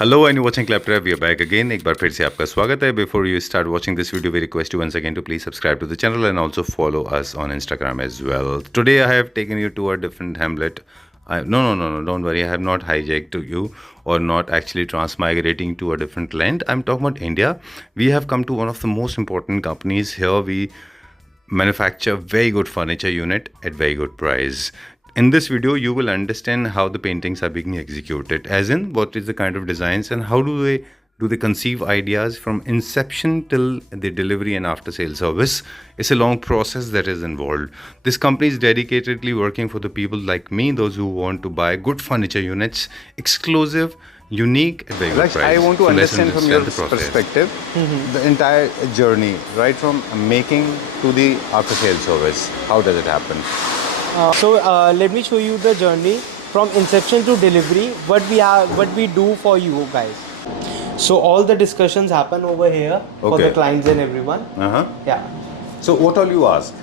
Hello and watching claptop we are back again. एक बार फिर से आपका स्वागत है। Before you start watching this video we request you once again to please subscribe to the channel and also follow us on Instagram as well. Today I have taken you to a different hamlet. No, don't worry. I have not hijacked you or not actually transmigrating to a different land. I'm talking about India. We have come to one of the most important companies here. We manufacture very good furniture unit at very good price. In this video, you will understand how the paintings are being executed, as in what is the kind of designs and how do they conceive ideas from inception till the delivery and after sale service. It's a long process that is involved. This company is dedicatedly working for the people like me, those who want to buy good furniture units, exclusive, unique at very good price. I want to So let's understand from your the process. perspective the entire journey, right from making to the after sale service. How does it happen? Let me show you the journey from inception to delivery. What we do for you guys. So all the discussions happen over here for Okay. the clients and everyone. Yeah. So what all you ask?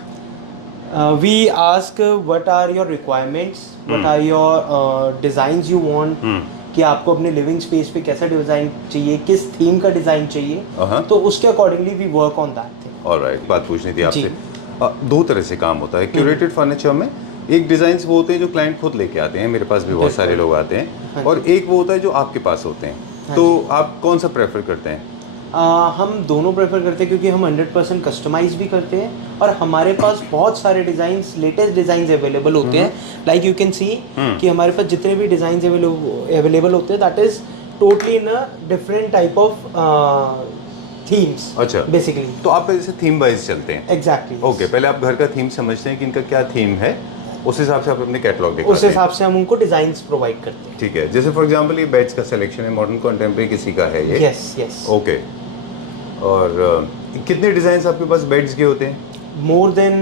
We ask what are your requirements, what are your designs you want. कि आपको अपने living space पे कैसा design चाहिए, किस theme का design चाहिए, तो उसके accordingly we work on that thing. Alright, बात पूछनी थी आपसे। दो तरह से काम होता है क्यूरेटेड फर्नीचर में। एक डिजाइन वो होते हैं जो क्लाइंट खुद लेके आते हैं, मेरे पास भी बहुत सारे लोग आते हैं, और एक वो होता है जो आपके पास होते हैं। तो आप कौन सा प्रेफर करते हैं? हम दोनों प्रेफर करते हैं क्योंकि हम 100% कस्टमाइज भी करते हैं और हमारे पास बहुत सारे डिज़ाइंस, लेटेस्ट डिज़ाइंस अवेलेबल होते हैं। लाइक यू कैन सी कि हमारे पास जितने भी डिज़ाइंस अवेलेबल होते हैं that is totally in a different type of themes. अच्छा, बेसिकली तो आप जैसे थीम वाइज चलते हैं? एग्जैक्टली। ओके, पहले आप घर का थीम समझते हैं कि इनका क्या थीम है, उस हिसाब से आप अपने कैटलॉग दिखाते हैं। उस हिसाब से हम उनको डिज़ाइंस प्रोवाइड करते हैं। ठीक है, जैसे फॉर एग्जांपल ये बेड्स का सिलेक्शन है, मॉडर्न कंटेम्प्रेरी किसी का है ये? यस। ओके, और कितने डिजाइन आपके पास बेड्स के होते हैं? मोर देन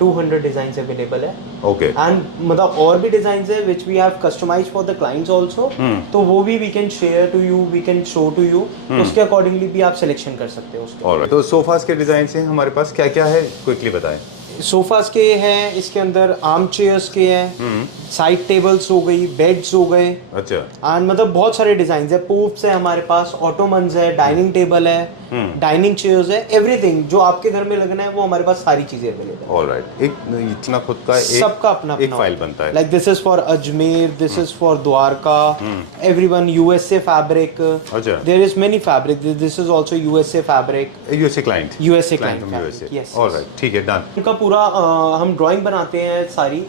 200 डिजाइंस अवेलेबल है। ओके, एंड मतलब और भी डिजाइंस है which we have customised for the clients also, तो वो भी we can share to you, we can show to you, उसके अकॉर्डिंगली भी आप सिलेक्शन कर सकते हो उसके। ऑलराइट, तो सोफास के डिजाइन हैं हमारे पास, क्या क्या है क्विकली बताएं। सोफास के हैं, इसके अंदर आर्म चेयर्स के हैं, साइड टेबल्स हो गई, बेड्स हो गए। अच्छा, एंड मतलब बहुत सारे डिजाइन है, पोप्स है हमारे पास, ऑटोमन्स है, डाइनिंग टेबल है, डाइनिंग चेयर्स है, एवरीथिंग जो आपके घर में लगना है वो हमारे पास सारी चीजें अवेलेबल है। ऑलराइट, एक इतना खुद का सबका अपना एक फाइल बनता है। Like this is for Ajmer, this is for Dwarka, everyone USA fabric. अच्छा, there is many fabric, this is also USA fabric. USA client, USA from client, USA. Yes. Alright, ठीक है, डन। उनका पूरा हम ड्राइंग बनाते हैं सारी,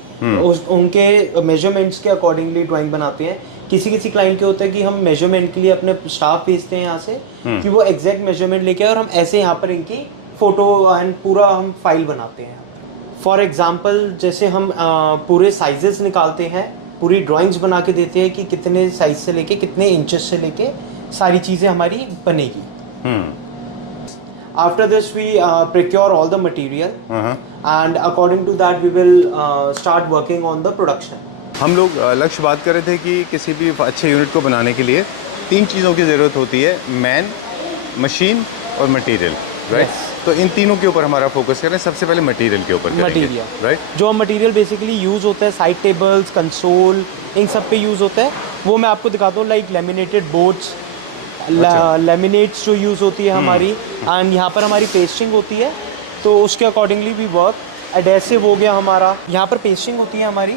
उनके मेजरमेंट्स के अकॉर्डिंगली ड्राइंग बनाते हैं। किसी क्लाइंट के होता है कि हम मेजरमेंट के लिए अपने स्टाफ भेजते हैं यहाँ से कि वो एग्जैक्ट मेजरमेंट लेके आए और हम ऐसे यहाँ पर इनकी फोटो एंड पूरा हम फाइल बनाते हैं। फॉर एग्जांपल जैसे हम पूरे साइजेस निकालते हैं, पूरी ड्राइंग्स बना के देते हैं कि कितने साइज से लेके कितने इंचेस से लेके सारी चीज़ें हमारी बनेगी। After this we procure all the material and according to that we will start working on the production. हम लोग लक्ष्य बात कर रहे थे कि किसी भी अच्छे यूनिट को बनाने के लिए 3 चीज़ों की ज़रूरत होती है, मैन, मशीन और मटेरियल, राइट? तो इन तीनों के ऊपर हमारा फोकस करें। सबसे पहले मटेरियल के ऊपर करेंगे, राइट? जो मटेरियल बेसिकली यूज़ होता है साइड टेबल्स, कंसोल, इन सब पे यूज़ होता है, वो मैं आपको दिखाता हूँ। लाइक लेमिनेटेड बोर्ड्स, लेमिनेट्स जो यूज़ होती है हमारी, एंड यहाँ पर हमारी पेस्टिंग होती है, तो उसके अकॉर्डिंगली भी वर्क। एडेसिव हो गया हमारा, यहाँ पर पेस्टिंग होती है हमारी,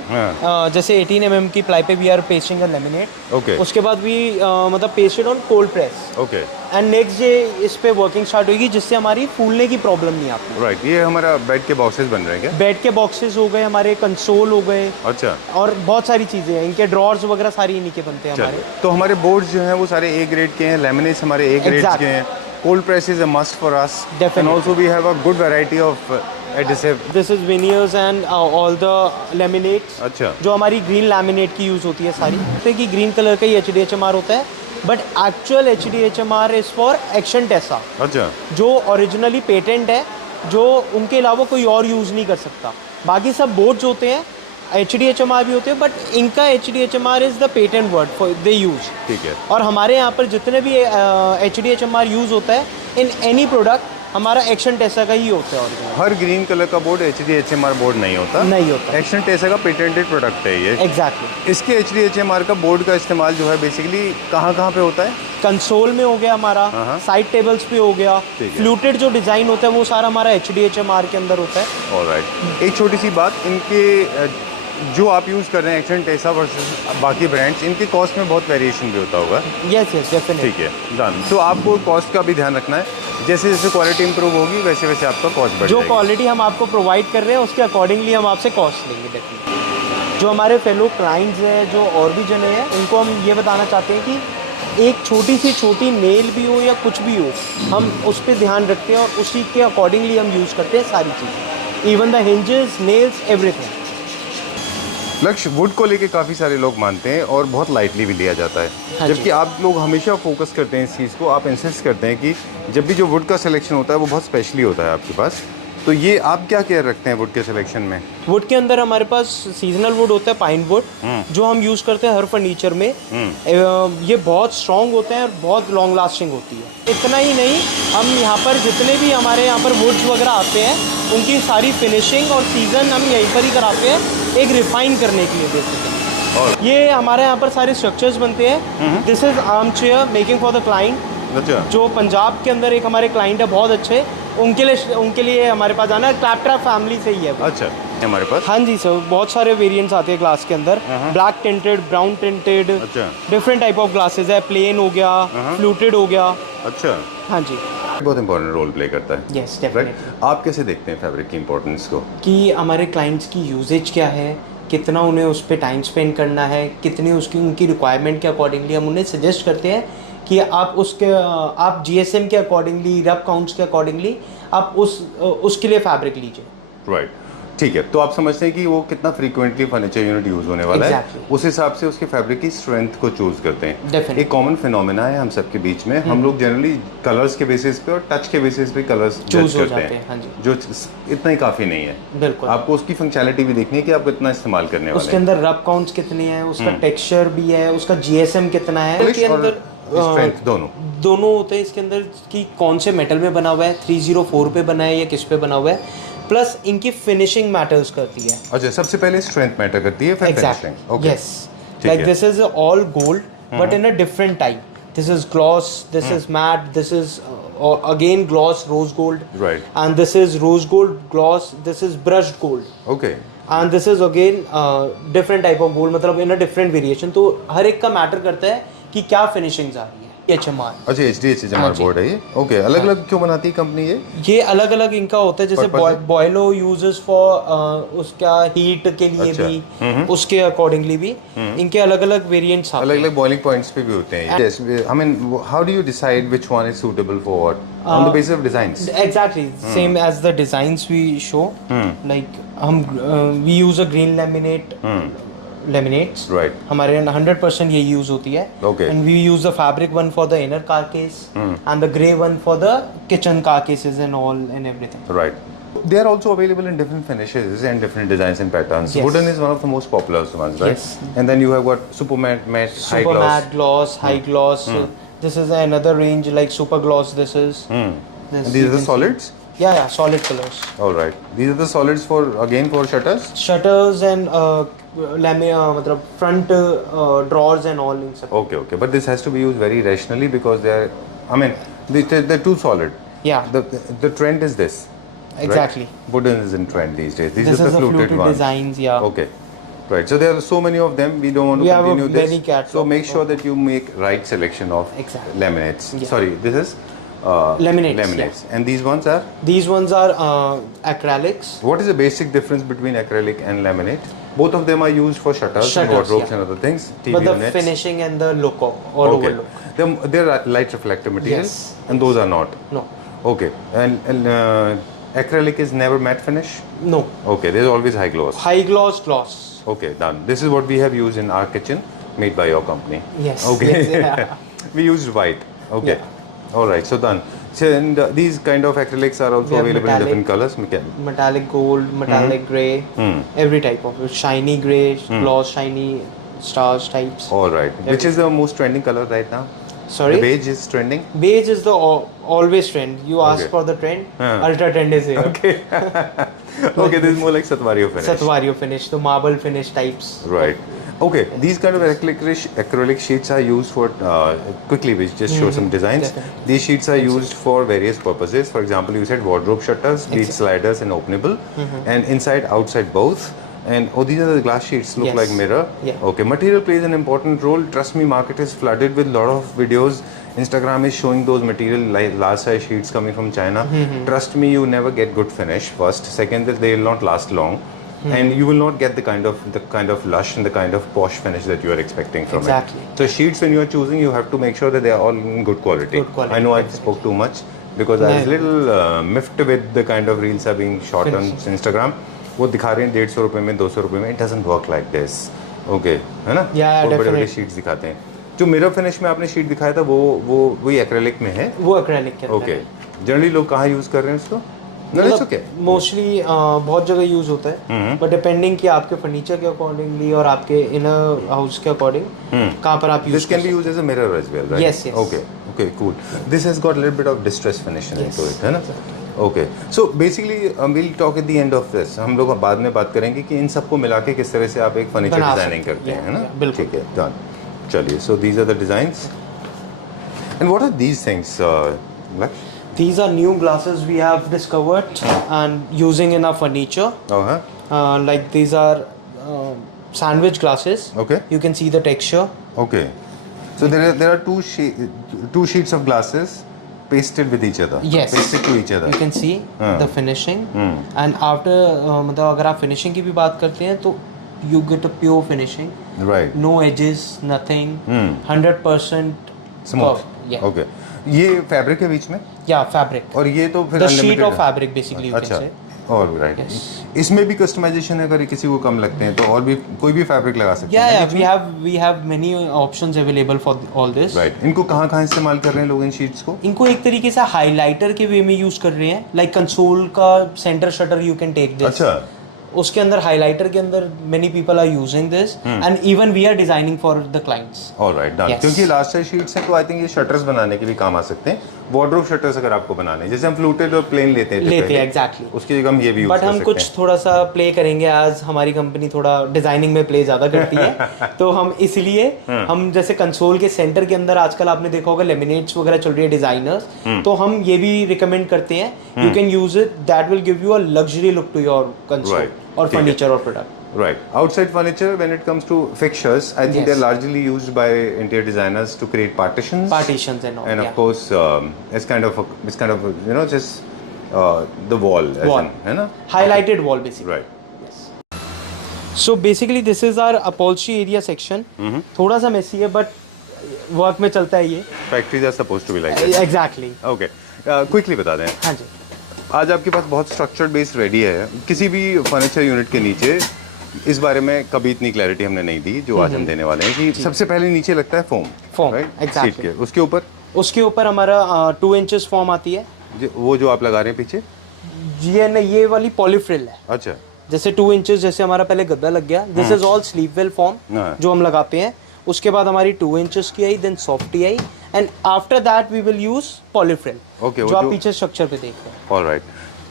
जैसे 18 mm की प्लाई पे we are pasting a laminate. Okay, उसके बाद भी मतलब pasted on cold press. Okay, and next day इस पे वर्किंग स्टार्ट होगी जिससे हमारी फूलने की प्रॉब्लम नहीं आती। राइट, ये हमारा बेड के बॉक्सेस बन रहे हैं क्या? बेड के बॉक्सेस हो गए हमारे, कंसोल हो गए, अच्छा, और बहुत सारी चीज़ें हैं, इनके ड्रॉर्स वगैरह सारी इन्हीं के बनते हैं हमारे। तो हमारे बोर्ड्स जो हैं वो सारे A ग्रेड के हैं, लेमिनेट्स हमारे A ग्रेड के हैं, cold press is a must for us, and also we have a good variety of adhesive. This is veneers and all the laminates. अच्छा, जो हमारी ग्रीन लैमिनेट की यूज़ होती है सारी, तो कि ग्रीन कलर का ही HDHMR होता है, but actual HDHMR is for action Tesa. अच्छा, जो ओरिजिनली पेटेंट है, जो उनके अलावा कोई और यूज़ नहीं कर सकता। बाकी सब बोर्ड्स होते हैं, HDHMR भी होते हैं, बट इनका HDHMR is the patent word for they use. ठीक है, और हमारे यहाँ पर जितने भी HDHMR यूज़ होता है इन एनी प्रोडक्ट, हमारा एक्शन टेसा का ही होता है original। हर ग्रीन कलर का बोर्ड HDHMR बोर्ड नहीं होता। नहीं होता। एक्शन टेसा का पेटेंटेड प्रोडक्ट है ये। एग्जैक्टली। इसके HDHMR का बोर्ड का इस्तेमाल जो है बेसिकली कहाँ कहाँ पे होता है? कंसोल में हो गया हमारा, हाँ। साइड टेबल्स पे हो गया, ठीक है। फ्लूटेड जो डिज़ाइन होता है वो सारा हमारा HDHMR के अंदर होता है। ऑलराइट, एक छोटी सी बात, इनके जो आप यूज़ कर रहे हैं एक्शन टेसा वर्सेस बाकी ब्रांड्स, इनके कॉस्ट में बहुत वेरिएशन भी होता होगा। Yes yes definitely. ठीक है, डन। तो आपको कॉस्ट का भी ध्यान रखना है, जैसे जैसे क्वालिटी इंप्रूव होगी वैसे वैसे आपका कॉस्ट बढ़ जो जाएगा। क्वालिटी हम आपको प्रोवाइड कर रहे हैं उसके अकॉर्डिंगली हम आपसे कॉस्ट लेंगे डेफिनेटली। जो हमारे फेलो क्लाइंट्स हैं, जो और भी जने हैं, उनको हम ये बताना चाहते हैं कि एक छोटी सी छोटी नेल भी हो या कुछ भी हो, हम उस पर ध्यान रखते हैं और उसी के अकॉर्डिंगली हम यूज़ करते हैं सारी चीज़ें, even the hinges, nails, everything. लक्ष्य, वुड को लेके काफ़ी सारे लोग मानते हैं और बहुत लाइटली भी लिया जाता है, हाँ जी। जबकि आप लोग हमेशा फोकस करते हैं इस चीज़ को, आप इंसिस्ट करते हैं कि जब भी जो वुड का सिलेक्शन होता है वो बहुत स्पेशली होता है आपके पास। तो ये आप क्या केयर रखते हैं वुड के सिलेक्शन में? वुड के अंदर हमारे पास सीजनल वुड होता है, पाइन वुड, जो हम यूज़ करते हैं हर फर्नीचर में। ये बहुत स्ट्रॉन्ग होते हैं और बहुत लॉन्ग लास्टिंग होती है। इतना ही नहीं, हम यहाँ पर जितने भी हमारे यहाँ पर वुड्स वगैरह आते हैं उनकी सारी फिनिशिंग और सीजन हम यहीं पर ही कराते हैं, एक रिफाइन करने के लिए बेसिकली। ये हमारे यहाँ पर सारे स्ट्रक्चर्स बनते हैं। This is arm chair making for the client. अच्छा, जो पंजाब के अंदर एक हमारे क्लाइंट है बहुत अच्छे, उनके लिए हमारे पास आना है, क्लैपट्रैप फैमिली से ही है वो। अच्छा, हमारे पास हाँ जी सर, बहुत सारे वेरिएंट्स आते हैं ग्लास के अंदर, ब्लैक टिंटेड, ब्राउन टिंटेड, अच्छा, डिफरेंट टाइप ऑफ ग्लासेस है, प्लेन हो गया, फ्लूटेड हो गया। अच्छा, हाँ जी, बहुत इंपॉर्टेंट रोल प्ले करता है। Yes definitely. राइट, आप कैसे देखते हैं फैब्रिक की इंपॉर्टेंस को? कि हमारे क्लाइंट्स की यूजेज क्या है, कितना उन्हें उस पर टाइम स्पेंड करना है, कितनी उसकी उनकी रिक्वायरमेंट के अकॉर्डिंगली हम उन्हें सजेस्ट करते हैं कि आप GSM के अकॉर्डिंगली, रफ काउंट्स के अकॉर्डिंगली आप उसके लिए फैब्रिक लीजिए। राइट, ठीक है। तो आप समझते हैं कि वो कितना फ्रीक्वेंटली फर्नीचर यूनिट यूज़ होने वाला Exactly. है, उस हिसाब से उसके फैब्रिक की स्ट्रेंथ को चूज़ करते हैं। Definitely. एक कॉमन फिनोमेना है हम सबके बीच में, हम लोग जनरली कलर्स के बेसिस पे और टच के बेसिस पे कलर्स Choose जज हो करते जाते हैं, हैं, हाँ जी। जो इतना ही काफ़ी नहीं है। बिल्कुल। आपको उसकी फंक्शनैलिटी भी देखनी है कि आप कितना इस्तेमाल करने वाले उसके हैं। अंदर रब काउंट्स कितने हैं, उसका टेक्सचर भी है, उसका GSM कितना है, Polish इसके और अंदर strength दोनों होते हैं इसके अंदर कि कौन से मेटल में बना हुआ है, 304 पे बना है या किस पे बना हुआ है, प्लस इनकी फिनिशिंग मैटर्स करती है। अच्छा, सबसे पहले स्ट्रेंथ मैटर करती है, फिर exactly, finishing. Yes, like this is all gold but in a different type. This is gloss, this is matte, this is again gloss rose gold, Right. And this is rose gold gloss, this is brushed gold, okay, and this is again different type of gold, मतलब in a different variation. तो हर एक का matter करता है कि क्या finishings आ रही है। HMR, अच्छा, HDHMR हाँ जी। बोर्ड है ये। ओके, अलग अलग क्यों बनाती है कंपनी ये? ये अलग अलग इनका होता है, जैसे Purpose है? बॉयलो यूजेस फॉर उसका हीट के लिए अच्छा। भी, उसके अकॉर्डिंगली भी इनके अलग अलग वेरिएंट्स आते अलग हैं। अलग बॉइलिंग पॉइंट्स पे भी होते हैं। Yes, I mean, how do you decide which one is suitable for what? On the basis of designs. Exactly, same as the designs we show. Like we use a green laminates. Right. हमारे यहाँ 100% ये use होती है. Okay. And we use the fabric one for the inner carcass and the grey one for the kitchen carcasses and all and everything. Right. They are also available in different finishes and different designs and patterns. Yes. Wooden is one of the most popular ones, right? Yes. And then you have got super matte, high Super gloss. matte gloss, high gloss. This is another range like super gloss. This is. This And these you are the can see. solids. Yeah, solid colors. All right. These are the solids for shutters. Shutters and मतलब front drawers and all in सब. Okay. But this has to be used very rationally because they are. I mean, they're too solid. Yeah. The trend is this. Exactly. Right? Wooden is in trend these days. These This are is the the fluted fluted ones. designs, yeah. Okay. Right. So there are so many of them. We don't want to We have a continue this. very catalog. So make sure that you make right selection of Exactly. laminates. Yeah. Sorry, this is Laminates, And these ones are. These ones are acrylics. What is the basic difference between acrylic and laminate? Both of them are used for shutters and Shutters, wardrobes yeah. and other things. TV But the units. finishing and the look all over look. They're light reflective materials, Yes. and those are not. No. Okay. And acrylic is never matte finish. No. Okay. There's always high gloss. High gloss gloss. Okay, done. This is what we have used in our kitchen, made by your company. Yes. Okay. Yes, yeah. We used white. Okay. Yeah. All right. So done. So and these kind of acrylics are also We have available in metallic. different colors. Metallic gold, metallic grey, every type of it. Shiny grey, gloss shiny, stars types. All right. Which is the most trending color right now? Sorry? The beige is trending. Beige is the always trend. You ask Okay. for the trend, Huh. ultra trend is here. Okay, this is more like Satvario finish. Satvario finish, the marble finish types. Right. Okay, these kind of acrylic sheets are used for quickly. We just show some designs. Definitely. These sheets are used for various purposes. For example, you said wardrobe shutters, bead sliders, and openable, and inside, outside both. And oh, these are the glass sheets. Look Yes. like mirror. Yeah. Okay, material plays an important role. Trust me, market is flooded with lot of videos. Instagram is showing those material like large size sheets coming from China. Trust me, you never get good finish. First, second, that they will not last long. And you will not get the kind of lush and the kind of posh finish that you are expecting from Exactly. it. So sheets, when you are choosing, you have to make sure that they are all in good quality. Good quality, I know I exactly. spoke too much because I was a little miffed with the kind of reels are being shot on Instagram. वो दिखा रहे हैं 150 रुपए में 200 रुपए में. It doesn't work like this. Okay, है ना? Yeah, बहुत बड़े-बड़े definitely. शीट्स दिखाते हैं. जो मिरर फिनिश में आपने शीट दिखाया था वो वही एक्रेलिक में है. वो acrylic के अंदर ओके. है। जनरली लोग कहाँ यूज कर रहे हैं इसको? No, it's okay. मोस्टली बहुत जगह यूज होता है, बट डिपेंडिंग कि आपके फर्नीचर के अकॉर्डिंगली और आपके इनर हाउस के अकॉर्डिंग कहाँ पर आप use This can be used as a mirror as well, right? Yes, yes. Okay, cool. This has got a little bit of distress finish into it, है ना? Okay. So basically, we'll talk at the end of this. हम लोग बाद में बात करेंगे कि इन सबको मिला के किस तरह से आप एक फर्नीचर बना डिजाइनिंग सकते हैं. करते हैं, है Yeah, ना? yeah, बिल्कुल. ठीक है, done. चलिए. So these are the designs. And what are these things, Laksh? These are new glasses we have discovered and using in our furniture. Oh, huh? Like these are sandwich glasses. Okay. You can see the texture. Okay. So there are two sheets of glasses pasted with each other. Yes. Pasted to each other. You can see the finishing. And after मतलब अगर आप finishing की भी बात करते हैं तो you get a pure finishing. Right. No edges, nothing. 100% Smooth. Yeah. Okay. ये फैब्रिक है बीच में Yeah, fabric. और ये तो फिर The sheet unlimited of है. fabric basically you अच्छा. can say. और राइट. Yes. इसमें भी कस्टमाइजेशन है, अगर किसी को कम लगते हैं तो और भी कोई भी फैब्रिक लगा सकते Yeah, हैं. yeah. We have many options available for all this. Right. इनको कहाँ इस्तेमाल कर रहे हैं लोग इन शीट्स को? इनको एक तरीके से हाइलाइटर के वे में यूज कर रहे हैं. लाइक कंसोल का centre shutter you can take this. अच्छा. उसके अंदर हाइलाइटर के अंदर many people are using this and even we are designing for the clients. Alright, done. Yes. क्योंकि लार्ज साइज शीट्स हैं तो आई थिंक ये शटर्स बनाने के भी काम आ सकते हैं. वार्डरोब शटर्स अगर आपको बनाने हैं, जैसे हम फ्लूटेड और प्लेन लेते हैं एग्जैक्टली. उसकी जगह हम ये भी यूज बट कर हम सकते कुछ हैं. थोड़ा सा प्ले करेंगे. आज हमारी कंपनी थोड़ा डिजाइनिंग में प्ले ज्यादा करती है तो हम इसलिए हम जैसे कंसोल के सेंटर के अंदर आजकल आपने देखा होगा लेमिनेट्स वगैरह चल रही है डिजाइनर्स, तो हम ये भी रिकमेंड करते हैं you can use it. That will give you a luxury look to your console Right. और ठीक है. फर्नीचर और product. Right. Outside furniture, when it comes to fixtures, I think Yes. they're largely used by interior designers to create partitions. Partitions and all, And of yeah. course, it's kind of you know just the wall. as Wall. in, है ना? Highlighted wall basically. Right. So basically this is our upholstery area section. थोड़ा सा Messi है but work में चलता है ये. Factories are supposed to be like this. Exactly. Okay. Quickly बता दें. हाँ जी. आज आपके पास बहुत स्ट्रक्चर्ड बेस रेडी है. किसी भी फर्नीचर यूनिट के नीचे इस बारे में कभी इतनी क्लैरिटी हमने नहीं दी जो आज हम देने वाले हैं कि सबसे पहले नीचे लगता है foam. Foam, right. exactly. Seat के उसके ऊपर उसके ऊपर हमारा 2 इंचेस फॉर्म आती है. वो जो आप लगा रहे हैं पीछे. ये वाली पॉलीफ्रिल है. अच्छा. जैसे 2 इंचेस जैसे हमारा पहले गद्दा लग गया. This is all sleep well form हाँ. जो हम लगाते हैं. उसके बाद हमारी 2 इंचेस की eye, then softy eye, and after that we will use polyfrill. Okay, वो जो आप जो- पीछे स्ट्रक्चर पे देख रहे हैं. ऑलराइट.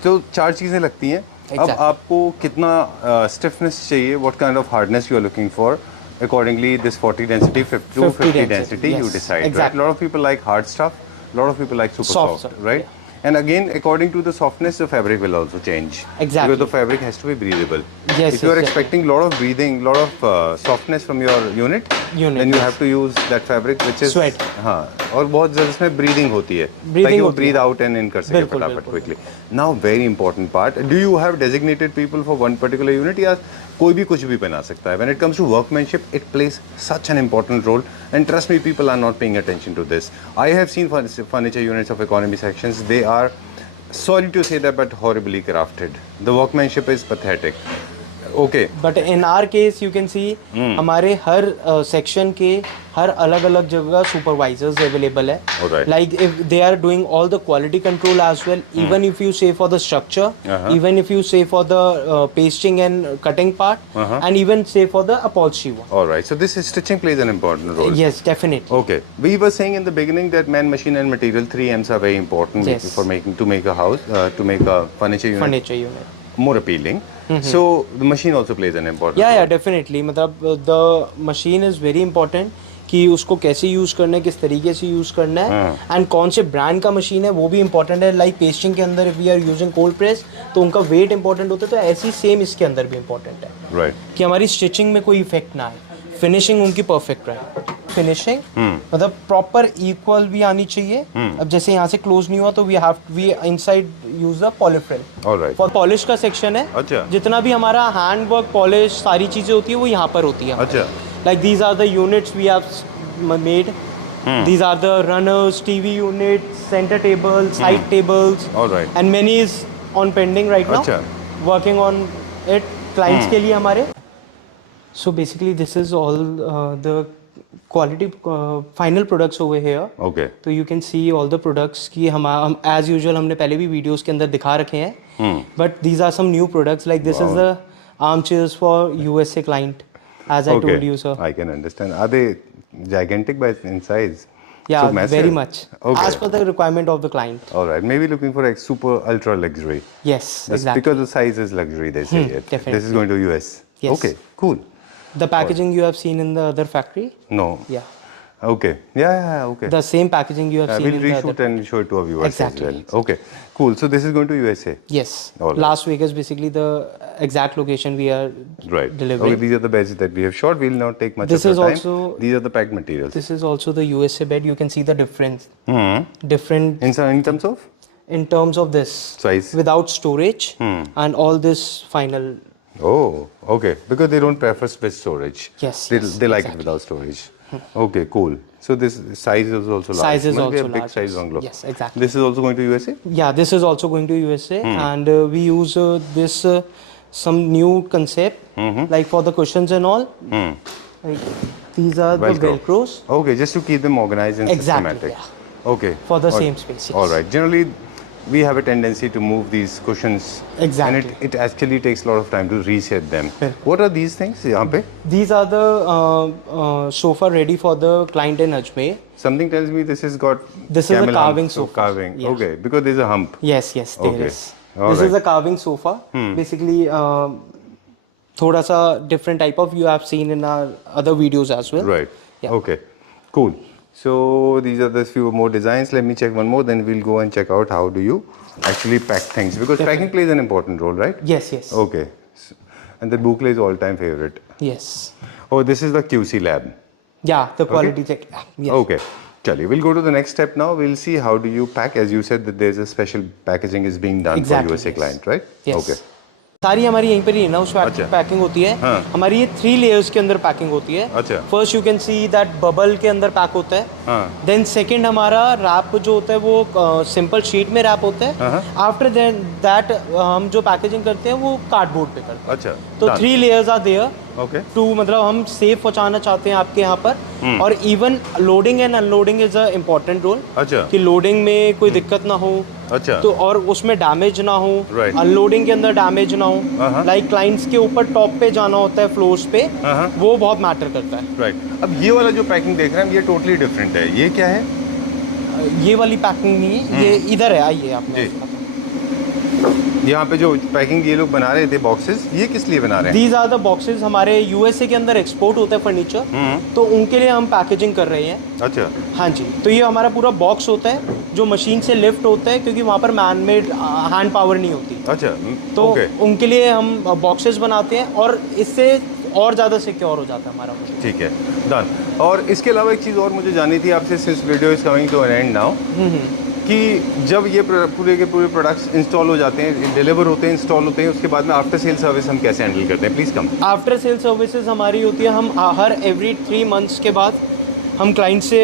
तो 4 चीज़ें लगती हैं. अब Exactly. आपको कितना स्टिफनेस चाहिए, what kind of hardness you are looking for, accordingly this 40 density 50 density, density you yes, decide. Right? exactly. A lot of people like hard stuff, a lot of people like super Soft soft, stuff, right? And again, according to the softness, the fabric will also change. Exactly. Because the fabric has to be breathable. Yes, If you are yes, expecting a lot of breathing, lot of softness from your unit, then you yes. have to use that fabric which is Sweat. हाँ, और बहुत ज़्यादा इसमें breathing होती है, Breathing ताकि वो होती है. breathe out and in कर सके बिल्कुल, फटाफट बिल्कुल. quickly. Now, very important part. Do you have designated people for one particular unit? या कोई भी कुछ भी बना सकता है. When it comes to workmanship, it plays such an important role. And trust me, people are not paying attention to this. I have seen furniture units of economy sections. They are, sorry to say that, but horribly crafted. The workmanship is pathetic. Okay. But in are case you can see हमारे हर section के हर अलग अलग जगह supervisors available है. Alright. Like if they are doing all the quality control as well, even if you say for the structure, even if you say for the pasting and cutting part, and even say for the upholstery one. All right. So this is stitching plays an important role. Yes, definitely. Okay. We were saying in the beginning that man, machine, and material, 3 M's are very important Yes. for to make a house, to make a furniture unit Furniture unit. more appealing. So the machine also plays an important या role. Definitely मतलब the machine is very important कि उसको कैसे use करना है, किस तरीके से यूज़ करना है, एंड कौन से ब्रांड का मशीन है वो भी इंपॉर्टेंट है. लाइक पेस्टिंग के अंदर we are using cold press तो उनका वेट इंपॉर्टेंट होता है, तो ऐसी सेम इसके अंदर भी इंपॉर्टेंट है Right. कि हमारी स्टिचिंग में कोई इफेक्ट ना आए, फिनिशिंग उनकी परफेक्ट रहे. फिनिशिंग मतलब प्रॉपर इक्वल भी आनी चाहिए. अब जैसे यहाँ से क्लोज नहीं हुआ तो we inside use the polyfrill. All right. For polish का सेक्शन है. अच्छा. जितना भी हमारा हैंड वर्क पॉलिश सारी चीजें होती है वो यहाँ पर होती है. अच्छा. Like these are the units we have made. These are the runners, TV units, center tables, side tables. All right. And many is on pending right now. अच्छा. Working on it clients के लिए हमारे. So basically this is all the quality final products over here. Okay. तो you can see all the products कि हम as usual हमने पहले भी videos के अंदर दिखा रखे हैं. But these are some new products. Like this is the armchairs for USA client. As I told you, sir. I can understand. Are they gigantic in size? Yeah, So massive? very much. Okay. As per the requirement of the client. All right. Maybe looking for like super ultra luxury. Yes, That's exactly. because the size is luxury, they say it. definitely. This is going to US. Yes. Okay, cool. The packaging you have seen in the other factory. No. Yeah. Okay. Yeah, okay. The same packaging you have seen We'll in the reshoot other. and show it to our viewers Exactly. as well. Okay, cool. So this is going to USA. Yes. All right. Las Vegas basically the exact location we are Right. delivering. Okay, these are the beds that we have shot. We'll not take much This of is your time. also- These are the packed materials. This is also the USA bed. You can see the difference. Different In terms of in terms of this. size. Without storage and all this final. Oh, okay. Because they don't prefer with storage. Yes, They, yes, they like it exactly. without storage. Okay, cool. So this size is also large. Size is Must be a also big large, size yes. bungalow. Yes, exactly. This is also going to USA. Yeah, this is also going to USA, and we use this some new concept like for the cushions and all. Like these are the Velcro. velcros Okay, just to keep them organized and Exactly, systematic. Okay. for the All- same space. Yes. All right. Generally, we have a tendency to move these cushions. Exactly. And it actually takes a lot of time to reset them. What are these things? यहाँ पे? These are the sofa ready for the client in Ajmer. Something tells me this has got This is a camel carving hump, so sofa. Carving. Yeah. Okay, because there's a hump. Yes, yes, there Okay. is. All This is right. a carving sofa. Basically, थोड़ा सा different type of you have seen in our other videos as well. Right. Yeah. Okay. Cool. So these are the few more designs. Let me check one more. Then we'll go and check out how do you actually pack things, because packing plays an important role, right? Yes, yes. Okay. And the Boucle is all-time favorite. Yes. Oh, this is the QC lab. Yeah, the quality check. Yes. Okay. Chali, we'll go to the next step now. We'll see how do you pack. As you said that there's a special packaging is being done Exactly, for USA yes. client, right? Yes. Okay. सारी हमारी यहीं पर ही है ना, उस अच्छा। Packing होती है. हाँ। हमारी ये 3 लेयर्स के अंदर पैकिंग होती है. अच्छा। First you can see that bubble के अंदर पैक होता है. हाँ। देन सेकंड हमारा रैप जो होता है वो सिंपल शीट में रैप होता है. आफ्टर दैट हम जो पैकेजिंग करते हैं वो कार्डबोर्ड पे करते हैं. अच्छा. तो done. 3 layers are there Okay. Too, मतलब हम सेफ पहुंचाना चाहते हैं आपके यहाँ पर. और even loading and unloading is a important role. अच्छा. कि लोडिंग में कोई दिक्कत ना हो. अच्छा. तो और उसमें डैमेज ना हो. Right. अनलोडिंग के अंदर डैमेज ना हो. लाइक क्लाइंट्स के ऊपर टॉप पे जाना होता है, फ्लोर्स पे, वो बहुत मैटर करता है. राइट. अब ये वाला जो पैकिंग देख रहे हैं हम, ये टोटली डिफरेंट है. ये क्या है? ये वाली पैकिंग नहीं है, ये इधर है. आइए आप. जी. यहाँ पे जो पैकिंग ये लोग बना रहे थे बॉक्सेस, ये किस लिए बना रहे हैं? These are the boxes. हमारे यूएसए के अंदर एक्सपोर्ट होता है फर्नीचर, तो उनके लिए हम पैकेजिंग कर रहे हैं. अच्छा. हाँ जी. तो ये हमारा पूरा बॉक्स होता है जो मशीन से लिफ्ट होता है, क्योंकि वहाँ पर मैन मेड हैंड पावर नहीं होती. अच्छा. तो ओके. उनके लिए हम बॉक्सेस बनाते हैं और इससे और ज़्यादा सिक्योर हो जाता है हमारा. ठीक है. डन. और इसके अलावा एक चीज़ और मुझे जाननी थी आपसे, since video is coming to an end now, कि जब ये पूरे के पूरे प्रोडक्ट्स इंस्टॉल हो जाते हैं, डिलीवर होते हैं, इंस्टॉल होते हैं, उसके बाद में आफ्टर सेल सर्विस हम कैसे हैंडल करते हैं? Please come. After sale services हमारी होती है, हम हर एवरी 3 मंथ्स के बाद हम क्लाइंट से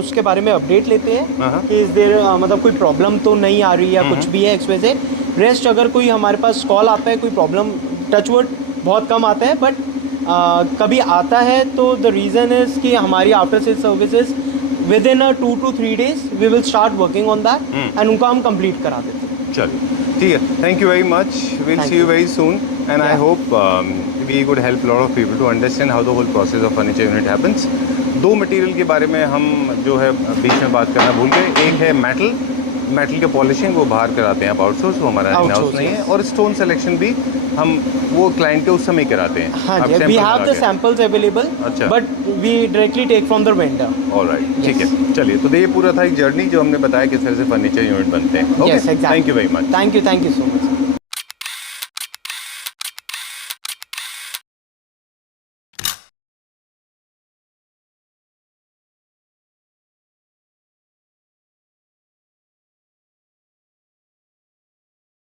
उसके बारे में अपडेट लेते हैं कि इस देर मतलब कोई प्रॉब्लम तो नहीं आ रही या कुछ भी है XYZ. रेस्ट अगर कोई हमारे पास कॉल आता है, कोई प्रॉब्लम, टचवुड बहुत कम आता है, बट कभी आता है तो द रीज़न इज़ कि हमारी after sale services within 2 to 3 days we will start working on that and उनको हम कंप्लीट करा देते हैं। चलिए ठीक है, thank you very much, will Thank see you you. Very soon and I hope we could help lot of people to understand how the whole process of furniture unit happens. दो material के बारे में हम जो है बीच में बात करना भूल गए। एक है मेटल के पॉलिशिंग, वो बाहर कराते हैं आप आउटसोर्स, वो हमारा इन हाउस Outsource, नहीं है। yes. और स्टोन सिलेक्शन भी हम वो क्लाइंट के उस समय कराते हैं। हाँ आप जी, वी sample हैव लगा द के। सैम्पल्स अवेलेबल अच्छा। But we directly take from the vendor. Alright, ठीक है, चलिए। तो ये पूरा था एक जर्नी जो हमने बताया किस तरह से फर्नीचर यूनिट बनते हैं। Yes, exactly. Thank you very much. Thank you so much.